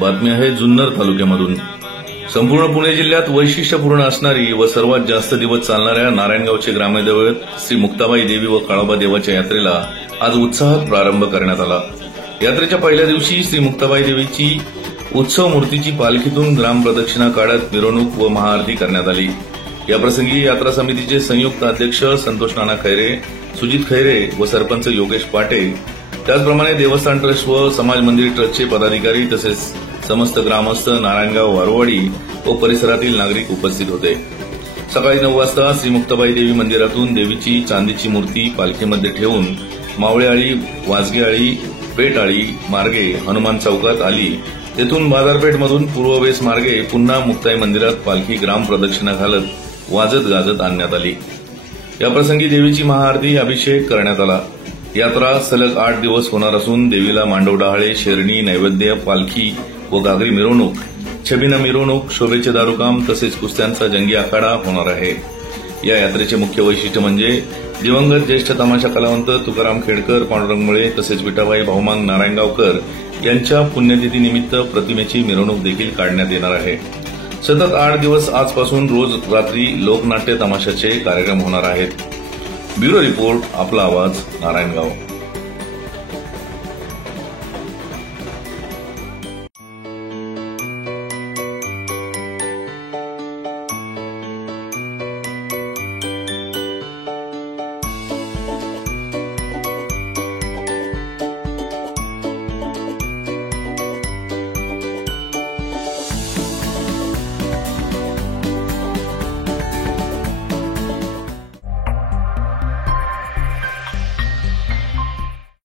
बातमी आहे जुन्नर तालुक्यामधून। संपूर्ण पुणे जिल्ह्यात वैशिष्ट्यपूर्ण असणारी व सर्वात जास्त दिवस चालणाऱ्या नारायणगावचे ग्रामदैवत श्री मुक्ताबाई देवी व काळोबा देवाच्या यात्रेला आज उत्साहात प्रारंभ करण्यात आला। यात्रेच्या पहिल्या दिवशी श्री मुक्ताबाई देवीची उत्सव मूर्तीची पालखीतून ग्रामप्रदक्षिणा काढत मिरवणूक व महाआरती करण्यात आली। याप्रसंगी यात्रा समितीचे संयुक्त अध्यक्ष संतोष नाना खैरे, सुजित खैरे व सरपंच योगेश पाटे, त्याचप्रमाणे देवस्थान ट्रस्ट व समाज मंदिर ट्रस्टचे पदाधिकारी तसेच समस्त ग्रामस्थ, नारायणगाव वारवाडी व परिसरातील नागरिक उपस्थित होते। सकाळी 9 वाजता श्री मुक्ताबाई देवी मंदिरातून देवीची चांदीची मूर्ती पालखीमध्ये ठेवून मावळेआळी, वाजगेआळी, पेठआळी मार्गे हनुमान चौकात आली। तेथून बाजारपेठमधून पूर्ववेस मार्गे पुन्हा मुक्ताई मंदिरात पालखी ग्राम प्रदक्षिणा घालत वाजत गाजत आणण्यात आली। याप्रसंगी देवीची महाआरती, अभिषेक करण्यात आला। यात्रा सलग 8 दिवस होणार असून देवीला मांडव डहाळे, शेरणी, नैवेद्य, पालखी व गागरी मिरवणूक, छबिना मिरवणूक, शोभेचे दारुकाम तसेच कुस्त्यांचा जंगी आखाडा होणार आहे। या यात्रेचे मुख्य वैशिष्ट्य म्हणजे दिवंगत ज्येष्ठ तमाशा कलावंत तुकाराम खेडकर, पांडुरंग मुळे तसेच विठाबाई भाऊमांग नारायणगावकर यांच्या पुण्यतिथीनिमित्त प्रतिमेची मिरवणूक देखील काढण्यात येणार आहे। सतत 8 दिवस आजपासून रोज रात्री लोकनाट्य तमाशाचे कार्यक्रम होणार आहेत। ब्युरो रिपोर्ट, आपला आवाज, नारायणगाव।